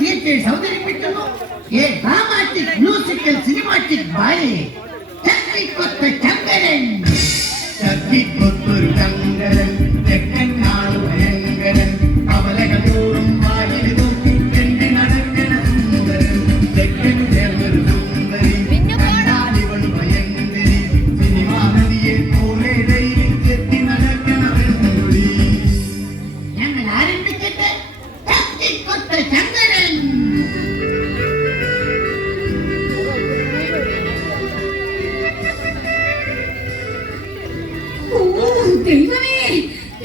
Theatres അവതരിപ്പിക്കുന്നു a dramatic musical cinematic ballet Chakkikkotha Chankaran. Chakkikkothoru Chankaran തെക്കൻ നാളു ഭയങ്കരൻ അവലകൾ തോറും വായിൽ നോക്കി തെണ്ടി നടക്കണ സുന്ദരൻ തെക്കൻ ചേർന്നൊരു സുന്ദരി കണ്ടാലിവൾ ഭയങ്കരി സിനിമാ നദിയെ പോലെ ഡെയിലി ചെത്തി നടക്കണ വെണ്ണുടി. ഞങ്ങൾ ആരംഭിക്കട്ടെ. ചക്കിക്കൊത്ത ചങ്കരൻ. ദൈവമേ,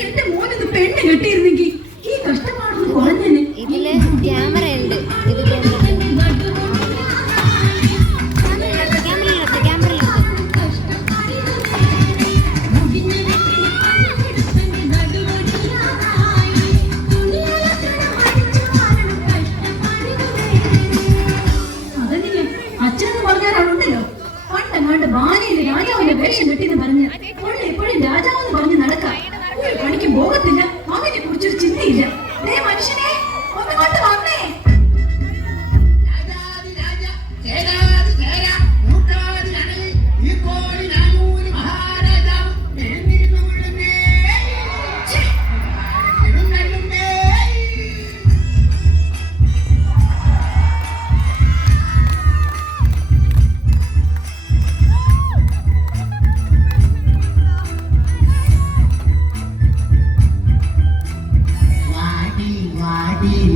എന്റെ മോനൊന്ന് പെണ്ണ് കെട്ടിയിരുന്നെങ്കിൽ ഈ കഷ്ടപ്പാടൊന്ന് കുറഞ്ഞേനെ. ഇതില് ക്യാമറ ഉണ്ട്. അതെങ്ങനെ അച്ഛനെന്ന് പറഞ്ഞാലുണ്ടല്ലോ, പണ്ടങ്ങാണ്ട് ബാലയില് രാജാവിന്റെ വേഷം കെട്ടിന്ന് പറഞ്ഞ് എപ്പോഴും രാജാവെന്ന് പറഞ്ഞ് നടക്കാം. ഒരു പണിക്ക് പോകത്തില്ല, അവനെ കുറിച്ചൊരു ചിന്തയില്ല. മനുഷ്യനെ ഒന്ന് കൊണ്ട് വന്നേ.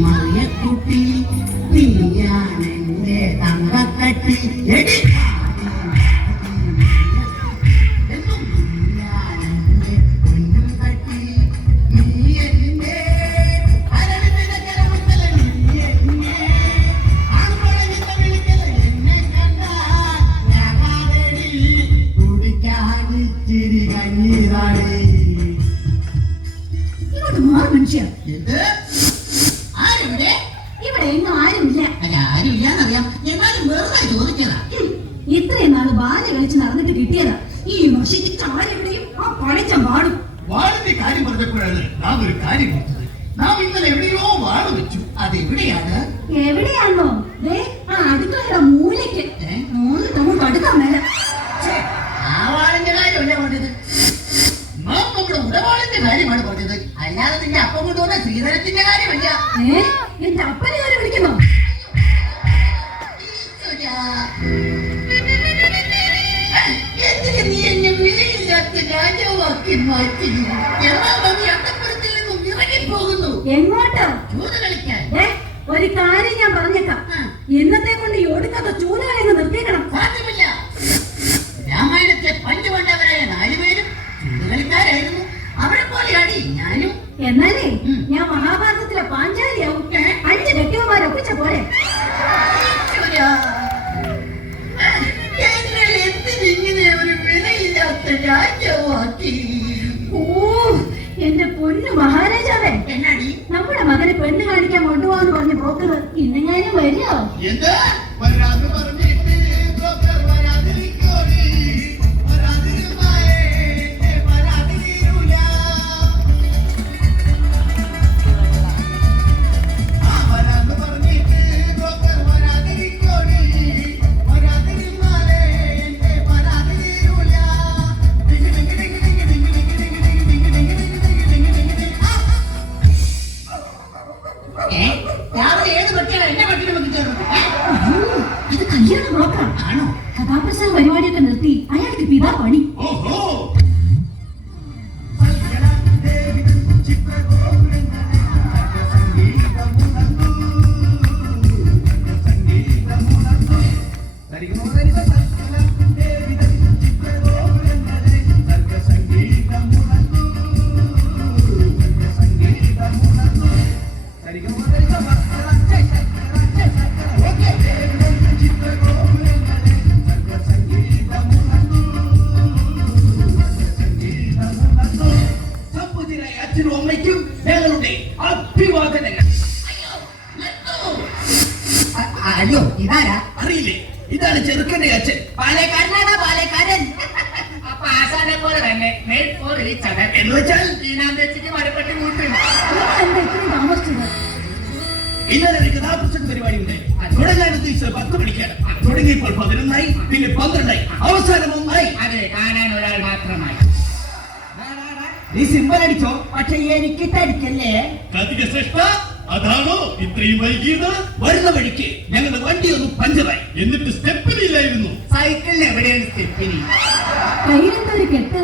മറിയക്കുട്ടി നീയാണെന്റെ തങ്കക്കട്ടി പൊന്നും കട്ടി നീ എന്നെ എന്നെ കണ്ടാടി കുടിക്കാനിച്ചിരി കഞ്ഞീരാടി. ഇങ്ങോട്ട് മാറി മനുഷ്യ. ഇവിടെ എങ്ങും ആരുമില്ല. ആരുമില്ലാന്നറിയാം, എന്നാലും വെറുതെ ചോദിച്ചതാ. ഇത്രയും നാള് ബാല കളിച്ച് നടന്നിട്ട് കിട്ടിയതാ. ഈ നശിച്ച ആരെവിടെയും ആ പണിച്ച പാടും. വാളിന്റെ കാര്യം പറഞ്ഞപ്പോഴാണ് നാം ഒരു കാര്യം കൊടുത്തത്. നാം ഇന്നലെ എവിടെയോ വാള് വെച്ചു. അതെവിടെയാണ്? എവിടെയാണോ? ആ അടുക്കളയുടെ മൂലയ്ക്ക് 3 ടൗൺ അടുക്കാൻ മേല. ആ വാളിന്റെ കാര്യമല്ല പറഞ്ഞത്, നാം നമ്മുടെ ഉടവാളിന്റെ കാര്യമാണ് പറഞ്ഞത്. അല്ലാതെ നിന്റെ അപ്പം കൊണ്ടുവന്ന ശ്രീധരത്തിന്റെ കാര്യമല്ല. എന്റെ അപ്പനെ ആരെ വിളിക്കുന്നോ? എന്തിന് നീ എന്നെ വിലയില്ലാത്ത രാജാവാക്കി മാറ്റി? എന്നാ നീ അന്തപ്പുരത്തിൽ നിന്നും ഇറങ്ങിപ്പോകുന്നു? എങ്ങോട്ട്? ചൂത് കളിക്കാൻ. ഒരു കാര്യം ഞാൻ പറഞ്ഞേക്കാം, ഇന്നത്തെ കൊണ്ട് ഈ ഒടുക്കത്തെ ചൂതുകളെ നിർത്തിക്കണം. സാധ്യമല്ല. രാമായണത്തെ പണ്ടുകൊണ്ടവരായ 4 പേരും ചൂതുകളിക്കാരായിരുന്നു. അവരെ പോലെയാണ് ഞാനും. എന്നാലേ ഞാൻ മഹാഭാരതത്തിലെ പാഞ്ചാലിയാവും. 5 കെട്ടിയവന്മാരെ ഒപ്പിച്ച പോലെ. എന്തിനിങ്ങനെ ഒരു വിലയില്ലാത്ത രാജാവാക്കി? ഓ എന്റെ പൊന്നു മഹാരാജാവേ, എന്നാടി നമ്മുടെ മകനെ പെണ്ണ് കാണിക്കാൻ കൊണ്ടുപോകാന്ന് പറഞ്ഞ് പോക്കുന്നത് ഇന്നെങ്ങാനും വരുമോ? എന്താ വരാന്ന് പറഞ്ഞിട്ട് ഇത് കല്യാണം നോക്കാം. കഥാപ്രസംഗ പരിപാടിയൊക്കെ നിർത്തി അയാൾക്ക് പിതാ പണി. അയ്യോ ഇതാരാ അറിയില്ലേ? ഇതാണ് ചെറുക്കന്റെ അച്ഛൻ. പാലക്കാരനാണ്. പാലക്കാരൻ. അപ്പൊ ആശാനെ പോലെ തന്നെ എന്ന് വെച്ചാൽ വെച്ചിട്ട് മരപ്പെട്ടി കൂട്ടി എന്താ ഇത്രയും താമസിച്ചത്? ഇന്നലെ ഒരു കഥാപുസ്തക പരിപാടി ഉണ്ട്. തുടങ്ങാൻ ഉദ്ദേശിച്ചത് 10 മണിക്കാണ്. തുടങ്ങിയപ്പോൾ 11 പിന്നെ 12 അവസാനം 1. അതെ, കാണാൻ ഒരാൾ മാത്രമായി. നീ സിമ്പൽ അടിച്ചോ, പക്ഷെ എനിക്ക് തടിക്കല്ലേ. കാർത്തിക ശ്രേഷ്ഠ, അതാണോ ഇത്രയും വൈകിയത്? വരുന്ന വഴിക്ക് ഞങ്ങളുടെ വണ്ടി ഒന്ന് പഞ്ചറായി. എന്നിട്ട് സ്റ്റെപ്പിനില്ലായിരുന്നു. സൈക്കിളിന് എവിടെയാണ് സ്റ്റെപ്പിനി? കയ്യിലെന്താ ഒരു കെട്ട്?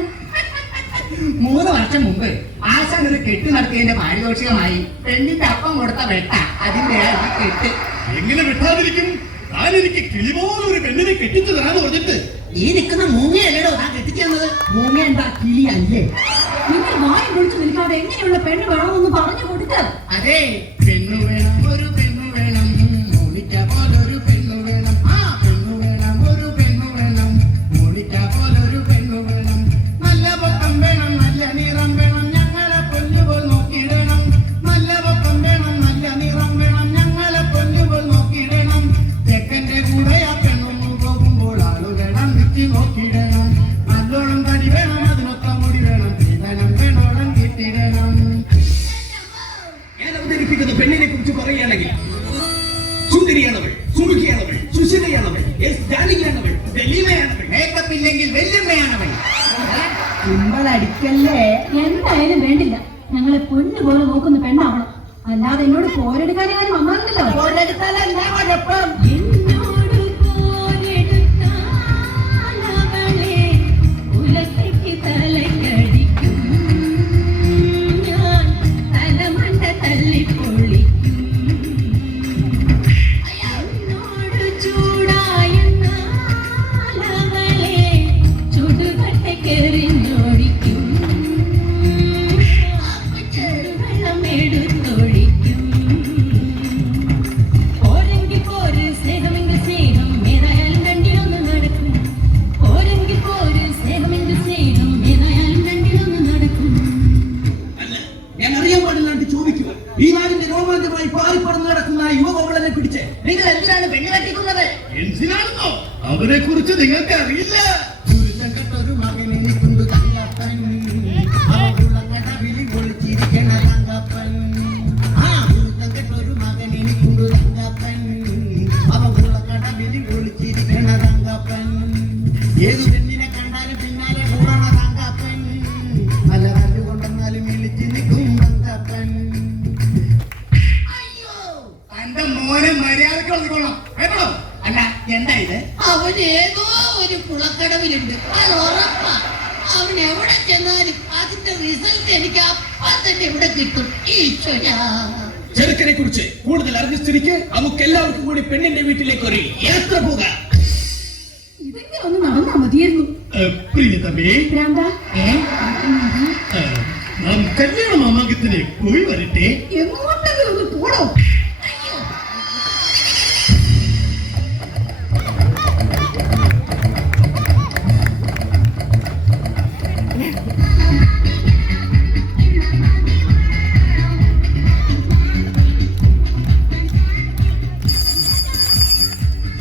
3 വർഷം മുമ്പ് ആശാൻ ഒരു കെട്ട് നടത്തിയതിന്റെ പാരിതോഷികമായി പെണ്ണിന്റെ അപ്പം കൊടുത്ത വെട്ട, അതിന്റെ ഈ കെട്ട്. എങ്ങനെ വിട്ടാതിരിക്കും? താൻ എനിക്ക് കിളിപോലൊരു പെണ്ണിനെ കെട്ടിച്ചു തരാന്ന് പറഞ്ഞിട്ട്. ഈ നിൽക്കുന്ന മൂങ്ങയല്ലടോ താൻ കെട്ടിച്ചെന്നത്. മൂങ്ങ എന്താ കിളി അല്ലേ? നിങ്ങൾ വായി പൊളിച്ചു നിൽക്കാതെ എങ്ങനെയുള്ള പെണ്ണ് വേണമെന്ന് പറഞ്ഞു കൊടുക്ക. അതെ, പെണ്ണു വേണം, ഒരു പെണ്ണു വേണം, മോണിക്ക പോലൊരു പെണ്ണു വേണം. ആ പെണ്ണു വേണം, ഒരു പെണ്ണു വേണം, മോണിക്ക പോലൊരു പെണ്ണു വേണം. നല്ല പൊക്കം വേണം, നല്ല നിറം വേണം, ഞങ്ങളെ പൊന്നുപോൽ നോക്കിയിടണം. നല്ല പൊക്കം വേണം, നല്ല നിറം വേണം, ഞങ്ങളെ പൊന്നുപോൽ നോക്കിയിടണം. ചെക്കന്റെ കൂടെ ആ പെണ്ണൊന്നു പോകുമ്പോൾ ആളുവേണം നിറ്റി നോക്കിയിടണം. നല്ലോണം തടി വേണം, അതിനൊത്ത മുടി വേണം, സ്ത്രീധനം വേണോളം കിട്ടിയിടണം. ഞാൻ അവതരിപ്പിക്കുന്ന പെണ്ണിനെ കുറിച്ച് പറയുകയാണെങ്കിൽ സുന്ദരിയാണവൾ, സുമുഖിയാണവൾ, സുശീലയാണവൾ, ഡാർലിംഗാണവൾ, വെല്ലിമയാണവൾ. മേക്കപ്പ് ഇല്ലെങ്കിൽ വെല്ലുമ്മയാണവൻ. സിമ്പൽ അടിക്കല്ലേ. എന്തായാലും വേണ്ടില്ല, ഞങ്ങളെ പൊന്നു പോലെ നോക്കുന്ന പെണ്ണാവണം. അല്ലാതെ എന്നോട് പോരെടുക്കാനും വന്നാലല്ലോ. ഒരിടത്തല്ല കുഴപ്പം. എന്നോട് പോരെടുത്താലവളെ ഉലക്കയ്ക്ക് തലക്കടിക്കും ഞാൻ, തലമണ്ട തല്ലിപ്പൊളിക്കും. എന്നോട് ചൂടായെന്നാലവളെ ചുടുകട്ടയ്ക്കെറിഞ്ഞോടിക്കും, ചുടുവെള്ളം എടുത്തൊഴിക്കും. പോരെങ്കിൽ പോര്, സ്നേഹമെങ്കിൽ സ്നേഹം, ഏതായാലും രണ്ടിലൊന്ന് നടക്കും. പോരെങ്കിൽ പോര്, സ്നേഹമെങ്കിൽ സ്നേഹം, ഏതായാലും രണ്ടിലൊന്ന് നടക്കും. അല്ല, ഞാൻ അറിയാൻ പാടില്ലാണ്ട് ചോദിക്കുക. ഈ നാടിന്റെ രോമാഞ്ചമായി പാറിപ്പറന്ന് നടക്കുന്ന ആ യുവകോവളനെ പിടിച്ച് നിങ്ങൾ എന്തിനാണ് പെണ്ണ് കെട്ടിക്കുന്നത്? എന്തിനാണെന്നോ അവരെ കുറിച്ച് നിങ്ങൾക്ക് അറിയില്ല. ഒരു മകനെ കൊണ്ടു തങ്കപ്പൻ, അവളുള്ള കടവിളി പൊളിച്ചിരിക്കണ തങ്കപ്പൻ. ആ ഒരു മകനെ കൊണ്ടു തങ്കപ്പൻ, അവളുള്ള കടവിളി പൊളിച്ചിരിക്കണ തങ്കപ്പൻ. ഏതു പെണ്ണിനെ കണ്ടാലും പിന്നാലെ കൂടണ തങ്കപ്പൻ, നല്ല കല്ലുകൊണ്ടെന്നാലും വിളിച്ചു നിൽക്കും തങ്കപ്പൻ. അയ്യോ, തന്റെ മോനെ മര്യാദക്ക് വളർത്തിക്കൊള്ളാം കേട്ടോ. അല്ല, എന്താ ഇത്? അവൻ ഏതോ ഒരു കുളക്കടവിലുണ്ട്, അത് ഉറപ്പാ. അവൻ എവിടെ ചെന്നാലും അതിന്റെ റിസൾട്ട് എനിക്ക് അപ്പം തന്നെ ഇവിടെ കിട്ടും. ഈശ്വരാ, ചെറുക്കനെ കുറിച്ച് കൂടുതൽ അറിഞ്ഞ സ്ഥിതിക്ക് നമുക്ക് എല്ലാവർക്കും കൂടി പെണ്ണിന്റെ വീട്ടിലേക്ക് ഒരു യാത്ര പോകാം. ഇതെങ്കിലും ഒന്ന് നടന്നാ മതിയായിരുന്നു. പ്രിയതമേ, ഭ്രാന്താ? നാം കല്യാണ മാമാങ്കത്തിന് പോയി വരട്ടെ. എങ്ങോട്ടെങ്കിലും ഒന്ന് പോടോ.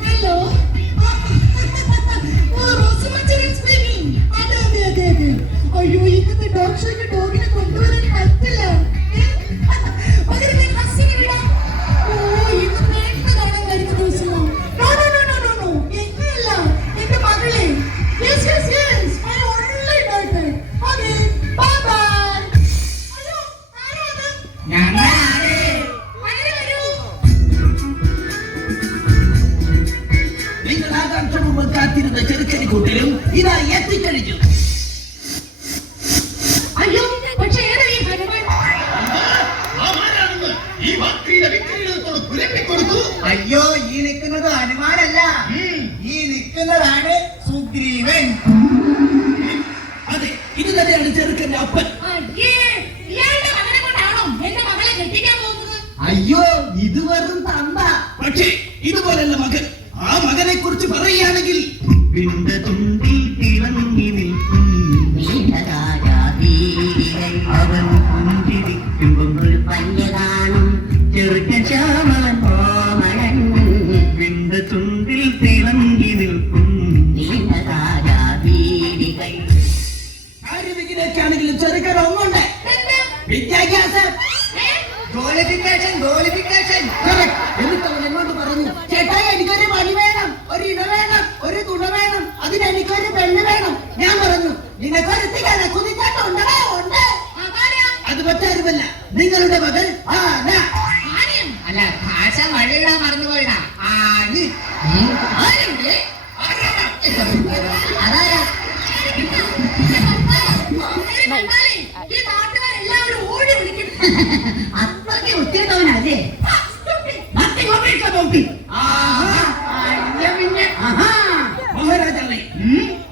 ഹലോ. അതെ. അയ്യോ, ഇന്നത്തെ ഡോഗ് ഷോയ്ക്ക് ഡോഗിനെ കൊണ്ടുവരാൻ പറ്റില്ല. പകരം ഞാൻ ഹസ്സിനെ വിടാം. ഓ, ഇന്ന് പേട്ട കാണാൻ വരുന്ന ദിവസമോ? നോ, എന്നെയല്ല, എന്റെ മകളെ. Yes, my only daughter. Okay, bye. അയ്യോ, ആരാ അത്? അങ്ങനെ വരൂ. നിങ്ങൾ ആകാംക്ഷപൂർവ്വം കാത്തിരുന്ന ചെറുക്കനെ കൂട്ടിലും ഇതാ എത്തിക്കഴിഞ്ഞു. അയ്യോ, പക്ഷേ ഏതാ ഈ ഭഗവാൻ? ഈ വാക്കിയുടെ വിക്രികളോട് പുരട്ടിക്കൊടുത്തു. അയ്യോ, ഈ നിൽക്കുന്നത് ഹനുമാനല്ല, ഈ നിൽക്കുന്നതാണ് സുഗ്രീവൻ. അതെ, ഇത് തന്നെയാണ് ചെറുക്കന്റെ അപ്പൻ. അയ്യേ, ഇയാളുടെ മകനെ കൊണ്ടാണോ എന്റെ മകളെ കെട്ടിക്കാൻ പോകുന്നത്? അയ്യോ, ഇത് വെറും തന്ത. പക്ഷേ ഇതുപോലല്ല മകൻ. ആ മകനെ കുറിച്ച് പറയുകയാണെങ്കിൽ തുണ്ടിൽ തിളങ്ങി നിൽക്കും അവൻ പുഞ്ചിരിക്കുമ്പോൾ ഒരു പഞ്ഞ കാണും ചെറുക്കൻ ശ്യാമൻ ഓമനൻ വിണ്ട തുണ്ടിൽ തിളങ്ങി നിൽക്കും ആര്യവികിലേക്കാണെങ്കിലും ചെറുക്കൻ ഒന്നുണ്ട്. വിദ്യാഭ്യാസം, എന്നിട്ട് അവൻ എന്നോട് പറഞ്ഞു, ചേട്ടാ എനിക്കൊരു പണി വേണം, ഒരു ഇണ വേണം, ഒരു തുണ വേണം, അതിന് എനിക്കൊരു പെണ്ണ് വേണം. ഞാൻ പറഞ്ഞു, നിനക്കൊരു കുതിച്ചാട്ടം ഉണ്ടോ? ഉണ്ട്. അത് മറ്റാരുമല്ല, നിങ്ങളുടെ മകൻ ആന. അല്ല ഭാഷ വഴിയിടാൻ മറന്നുപോയതാ. അത്രയ്ക്ക് വൃത്തിയായിട്ടവനല്ലേ? മഹാരാജാവേ,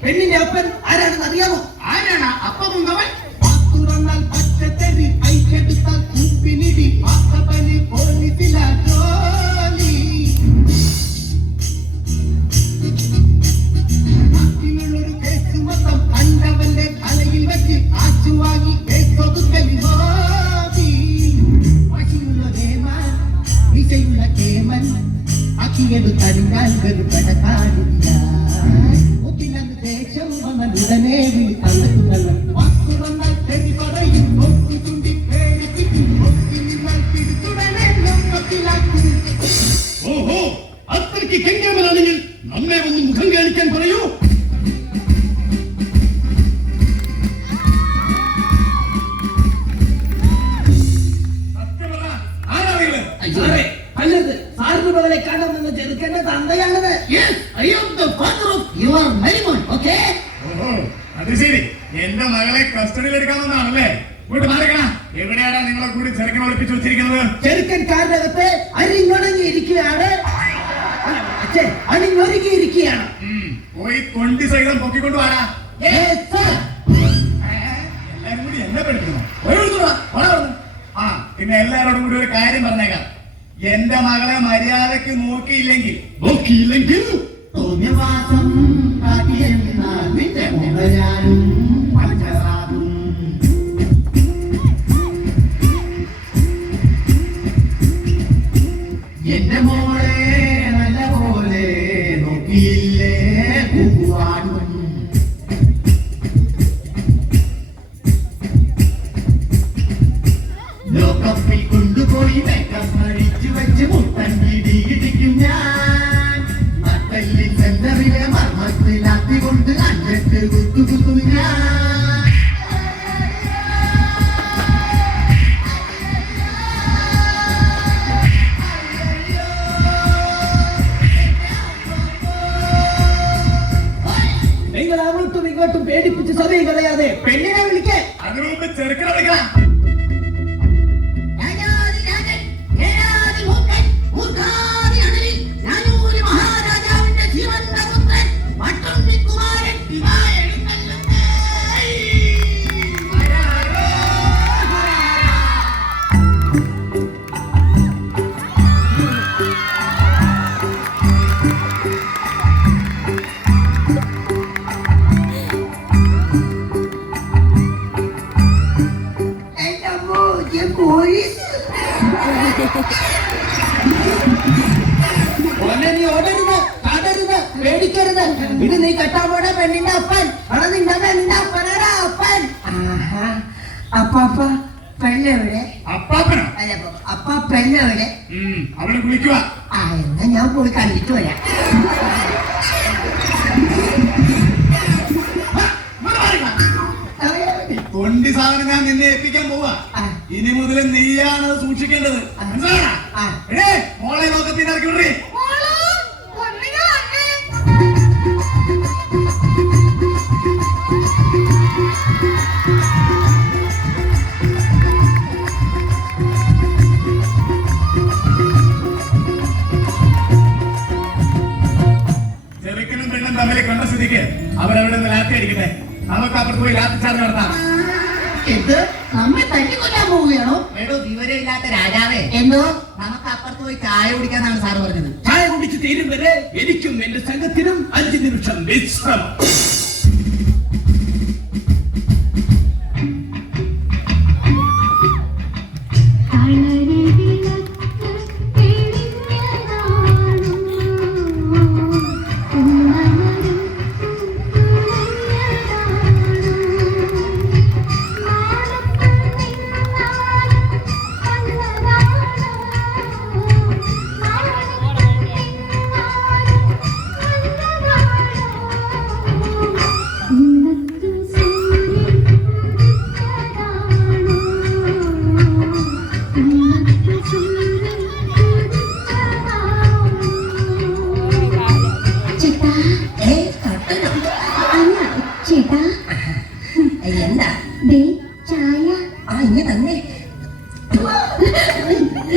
പെണ്ണിന്റെ അപ്പൻ ആരാണെന്ന് അറിയാമോ? ആരാണ് അപ്പം ഉണ്ടവൻ? തുറന്നാൽ പച്ചക്കറി, ഐക്കെടുത്താൽ കുമ്പിനിടി, പാപ്പന് പോലീസില ജോലി. നാട്ടിലുള്ളൊരു കേസ് മൊത്തം കണ്ടവന്റെ തലയിൽ വെച്ച് കാശു വാങ്ങി കേസൊതുക്കലി ഹോബി. വശിയുള്ള കേമൻ, വിശയുള്ള കേമൻ, അക്കിയെടുത്തറിഞ്ഞാൽ വെറുപട കാണില്ല. മുക്കിലന്ന് ദേശം വന്നുടനെ വിളി തള്ളുന്നത്. വാക്കു വന്നാൽ തെറി പറയും, നോക്കു ചുണ്ടി പേടിപ്പിക്കും, നോക്കി നിന്നാൽ പിടിച്ചുടനെ നമ്മത്തിലാക്കും. ഓഹോ, അത്രയ്ക്ക് കെങ്കേമനാണെങ്കിൽ നമ്മെ ഒന്ന് മുഖം കാണിക്കാൻ പറയൂ. സാറേ, അല്ലത് സാറിന് മകളെ കാണുമെന്ന് ചെറുക്കേണ്ട തന്തയാണത്. ഓഹോ, അത് ശരി. എന്റെ മകളെ കസ്റ്റഡിയിൽ എടുക്കാമെന്നാണല്ലേ? വീട്ട് മാറിക്കണ. എവിടെയാണ് നിങ്ങളെ കൂടി ചെറുക്കനെ ഒളിപ്പിച്ചു വെച്ചിരിക്കുന്നത്? ചെറുക്കൻ കാറിനകത്ത് അരിഞ്ഞൊണങ്ങിയിരിക്കുകയാണ്. അണിഞ്ഞൊരുങ്ങിയിരിക്കുകയാണ്. പോയി തൊണ്ടി സഹിതം പൊക്കിക്കൊണ്ട് വാടാ. എല്ലാരും കൂടി എന്നെ പഠിക്കുന്നു. ആ, പിന്നെ എല്ലാരോടും കൂടി ഒരു കാര്യം പറഞ്ഞേക്കാം. എന്റെ മകളെ മര്യാദക്ക് നോക്കിയില്ലെങ്കിൽ തോന്നിയവാസം കാട്ടിയെന്നാൽ നിന്റെ മുഖയാനും പഞ്ചസാദും. എന്റെ മോളെ നല്ല പോലെ നോക്കിയില്ലേ കുക്കുവാനും. ലോകപ്പിൽ കൊണ്ടുപോയി മേക്കപ്പ് അടിച്ചു വെച്ച് മുട്ടൻ ഇടിയിടിക്കും ഞാൻ. നട്ടല്ലിൽ സെന്ററിലെ മർമ്മത്തിലാത്തി കൊണ്ട് അഞ്ചെട്ട് കുത്തുകുത്തും ഞാൻ. നിങ്ങൾ അങ്ങോട്ടും ഇങ്ങോട്ടും പേടിപ്പിച്ച് സമയം കളയാതെ പെണ്ണിനെ വിളിക്കേ. അതിനു മുമ്പ് ചെറുക്കനെ വിളിക്കണം. നീ ഓടരുത്, കാടരുത്, പേടിക്കരുത്. ഇത് നീ കെട്ടാൻ പോണ പെണ്ണിന്റെ അപ്പൻ. അവിടെ നിന്റെ പെണ്ണിന്റെ അപ്പനാടാ അപ്പൻ. അപ്പാപ്പ പെണ്ണെവിടെ? അപ്പാപ്പനോ? അപ്പ പെണ്ണെവിടെ? അവളെ വിളിക്കുക. എന്നാ ഞാൻ പോയി കണ്ടിട്ട് വരാം. തൊണ്ടി സാധനം ഞാൻ നിന്നെ ഏൽപ്പിക്കാൻ പോവാ. ഇനി മുതൽ നീയാണ് സൂക്ഷിക്കേണ്ടത്. മോളെ നോക്കത്തിന് ഇറക്കി വിടേ. ചെറുക്കനും പെണ്ണും തമ്മിൽ കണ്ട സ്ഥിതിക്ക് അവരവിടെ നിന്ന് ലാത്തി അടിക്കട്ടെ. നമുക്ക് അപ്പുറത്ത് പോയി ലാത്തി ചാർജ് നടത്താം. ഇത് നമ്മെ തല്ലിക്കൊല്ലാൻ പോവുകയാണോ? എടോ വിവരമില്ലാത്ത രാജാവേ, എന്തോ? നമുക്ക് അപ്പുറത്ത് പോയി ചായ കുടിക്കാന്നാണ് സാറ് പറഞ്ഞത്. ചായ കുടിച്ച് തീരും വരെ എനിക്കും എന്റെ സംഘത്തിനും 5 നിമിഷം വിശ്രമം. Thank you.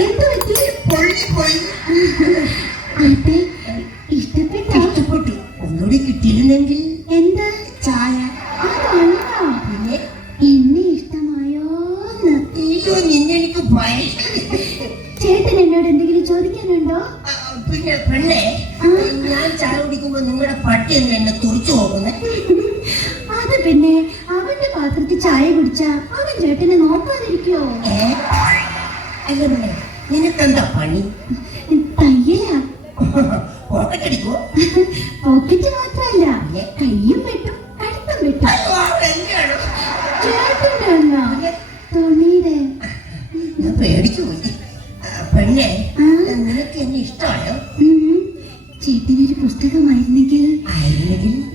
എന്ത് പറ്റി? പൊള്ളിപ്പോയി. ആട്ടെ, ഇഷ്ടപ്പെട്ടോ? ഇഷ്ടപ്പെട്ടു. ഒന്നുകൂടി കിട്ടിയിരുന്നെങ്കിൽ എന്താ? ചായ. അതല്ല, പിന്നെ എന്നെ ഇഷ്ടമായോന്ന്? അയ്യോ, നിന്നെ എനിക്ക് ഭയങ്കര. ചേട്ടൻ എന്നോട് എന്തെങ്കിലും ചോദിക്കാനുണ്ടോ? പിന്നെ പെണ്ണെ, ഞാൻ ചായ കുടിക്കുമ്പോ നിങ്ങളുടെ പട്ടി എന്നെ തുറച്ചു പോകുന്നത്. അത് പിന്നെ അവന്റെ പാത്രത്തിൽ ചായ കുടിച്ചാ അവൻ ചേട്ടനെ നോക്കാതിരിക്കോ? അല്ല പെണ്ണെ, നിനക്കെന്താ പണി? തയ്യലാ. പോക്കറ്റ് അടിക്കോ? പോക്കറ്റ് മാത്രല്ല, കയ്യും വെട്ടും കഴുത്തും വെട്ടും. ചേട്ടന്റെ അല്ല, തുണിയുടെ. ഞാൻ പേടിച്ചു പോയി. പെണ്ണെ, നിനക്ക് എന്നെ ഇഷ്ടമായോ? ചേട്ടനൊരു പുസ്തകമായിരുന്നെങ്കിൽ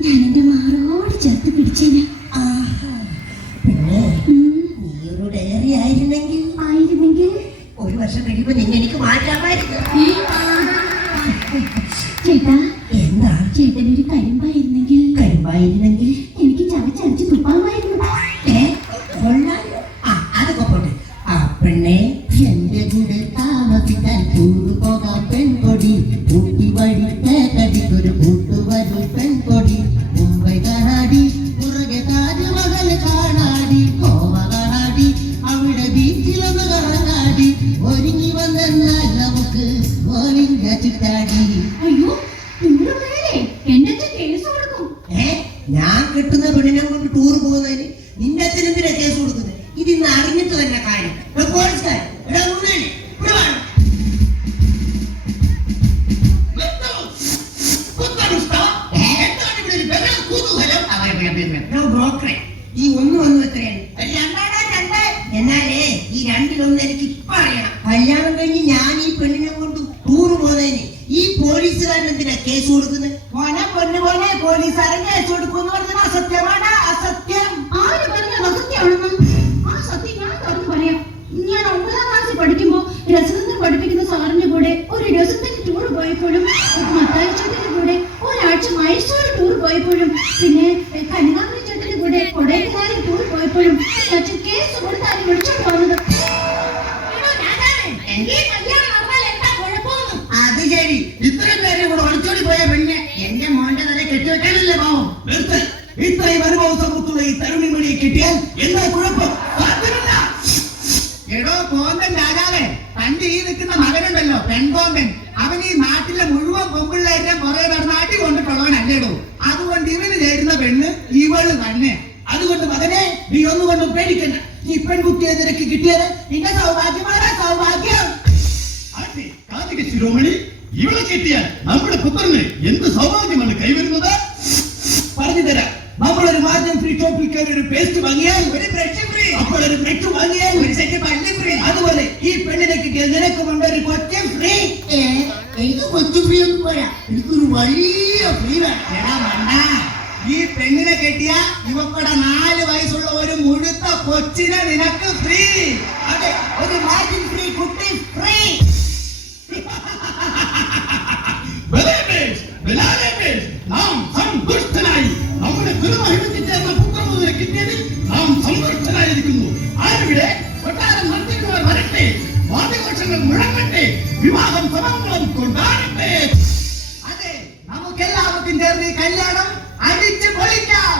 ഞാൻ എന്റെ മാറോട് ചേർത്ത് പിടിച്ചേനെ. പിന്നെ നീയൊരു ഡയറി ആയിരുന്നെങ്കിൽ ഒരു വർഷം കഴിയുമ്പോ നിന്നെ എനിക്ക് മാറ്റാമായിരുന്നു. ചേട്ടാ, എന്താ? ചേട്ടനൊരു കരിമ്പായിരുന്നെങ്കിൽ എനിക്ക് ചവച്ചരച്ച് തുപ്പാമായിരുന്നു. കൊള്ളാലോ. അതൊക്കെ പോട്ടെ. പെണ്ണെ, എന്റെ കൂടെ താമസിക്കാൻ പോകാൻ പെൺകൊടി ഊട്ടി വഴി തേക്കടിക്കൊരു കൂട്ടുവരും പെൺകൊടി മുംബൈ കാണാടി പുറകെ താജ്മഹൽ കാണാടി ഗോവ കാണാടി അവിടെ ബീച്ചിലൊന്ന് കാണാടി ഒരുങ്ങി വന്നാൽ നമുക്ക് ഗോവിന്ദ ചിട്ടാടി. അയ്യോ, ടൂറ് പോയാലേ എന്റെ അച്ഛൻ കേസ് കൊടുക്കും. ഞാൻ കിട്ടുന്ന പെണ്ണിനെ കൊണ്ട് ടൂർ പോകുന്നതിന് നിന്റെ അച്ഛനെന്തിനാ കേസ് കൊടുക്കുന്നത്? ഇതിന്ന് അറിഞ്ഞിട്ട് തന്നെ കാര്യം. പോലീസുകാർ ഈ ഒന്ന് എത്രയാണ്? എന്നാലേ ഈ രണ്ടിലൊന്ന് എനിക്ക് ഇപ്പൊ അറിയണം. കല്യാണം കഴിഞ്ഞ് ഞാൻ ഈ പെണ്ണിനെ കൊണ്ട് ടൂർ പോകുന്നതിന് ഈ പോലീസുകാരൻ എന്തിനാ കേസ് കൊടുക്കുന്നത്? പോലെ പോലീസുകാരൻ കേസ് കൊടുക്കുമെന്ന് പറഞ്ഞാൽ അസത്യമാണ്. അസത്യം. ആര് പറഞ്ഞത് അസത്യമാണെന്ന്? ആ സത്യം ഞാൻ തുറന്നു പറയാം. ഞാൻ 9ാം ക്ലാസ്സിൽ പഠിക്കുമ്പോ രസതന്ത്രം പഠിപ്പിക്കുന്ന സാറിന്റെ കൂടെ ഒരു രസത്തിന് ടൂർ പോയപ്പോഴും മത്തായി ചേട്ടന്റെ കൂടെ ഒരാഴ്ച മൈസൂർ ടൂർ പോയപ്പോഴും പിന്നെ കനികാമ്പരി ചേട്ടന്റെ കൂടെ കൊടൈക്കനാലിൽ ടൂർ പോയപ്പോഴും അച്ഛൻ കേസ് കൊടുത്താണ് വിളിച്ചോണ്ട് വന്നത്. അത് ശരി, ഇത്രയും പേരെ കൂടെ ഒളിച്ചോടി പോയ പെണ്ണ് എന്റെ മോന്റെ തല കെട്ടിവെക്കാനല്ലേ പാവം. ഇത്രയും അനുഭവ സമ്പത്തുള്ള ഈ തരുണിമണിയെ കിട്ടിയാൽ എന്താ കുഴപ്പം? എടോ കോന്തൻ രാജാവേ, തന്റെ ഈ നിൽക്കുന്ന മകനുണ്ടല്ലോ പെൺകോന്തൻ, അവൻ ഈ നാട്ടിലെ മുഴുവൻ കൊമ്പിള്ളേറ്റം കുറെ പേർ നാട്ടിൽ കൊണ്ടിട്ടുള്ളവനല്ലേടോ. അതുകൊണ്ട് ഇവന് ചേരുന്ന പെണ്ണ് ഇവള് തന്നെ. അതുകൊണ്ട് മകനെ, നീ ഒന്നുകൊണ്ടും പേടിക്കണ്ട. ഈ പെൺകുട്ടിയെ നിനക്ക് കിട്ടിയത് നിന്റെ സൗഭാഗ്യമാണ്. സൗഭാഗ്യം. കാർത്തിക ശിരോമണി, ഇവളെ കിട്ടിയാൽ നമ്മുടെ പുത്രന് എന്ത് സൗഭാഗ്യമാണ് കൈവരുന്നത്? പറഞ്ഞു തരാം. നമ്മളൊരു മാർജിൻ ഫ്രീ ഷോപ്പിൽ കയറി ഒരു പേസ്റ്റ് വാങ്ങിയാൽ ഒരു ബ്രഷ് ഫ്രീ, അപ്പോൾ ഒരു ബ്രഷ് വാങ്ങിയാൽ ഒരു സെറ്റ് പല്ല് ഫ്രീ. അതുപോലെ ഈ പെണ്ണിനെ കിട്ടിയ നിനക്കുമുണ്ട് ഒരു കൊച്ചൻ ഫ്രീ. എനിക്ക് കൊച്ചു ഫ്രീ ഒന്നും പോരാ, എനിക്കൊരു വലിയ ഫ്രീ വേണം. എടാ മണ്ട, ഈ പെണ്ണിനെ കെട്ടിയ ഇവക്കൂടെ 4 വയസ്സുള്ള ഒരു മുഴുത്ത കൊച്ചിനെ നിനക്ക് ഫ്രീ. അതെ, ഒരു മാർജിൻ ഫ്രീ കുട്ടി ഫ്രീ. നാം സന്തുഷ്ടനായി. നമ്മുടെ ഗുരുമഹിമയ്ക്ക് ചേർന്ന പുത്രമുതലെ കിട്ടിയതിൽ നാം സന്തുഷ്ടനായിരിക്കുന്നു. ആരുടെ കൊട്ടാരം നടത്തിക്കുന്നവർ വരട്ടെ, വാദ്യഘോഷങ്ങൾ മുഴങ്ങട്ടെ, വിവാഹം സമാഗമം കൊണ്ടാടട്ടെ. അതെ, നമുക്കെല്ലാവർക്കും ചേർന്ന് ഈ കല്യാണം അടിച്ചു പൊളിക്കാം.